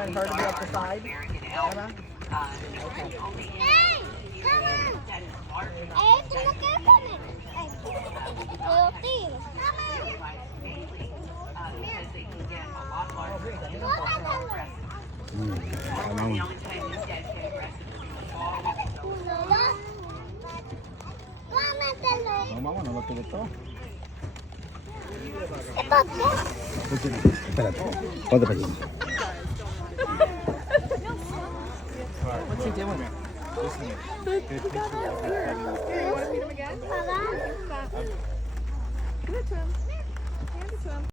want her to be at the side? Emma? Hey! Come on! Hey, tú no quieres comer. Puedo tiro. Vamos, no lo tuve todo. Espérate. Ponte para allí. What's he doing? Papá. Give it to him. Hand it to him.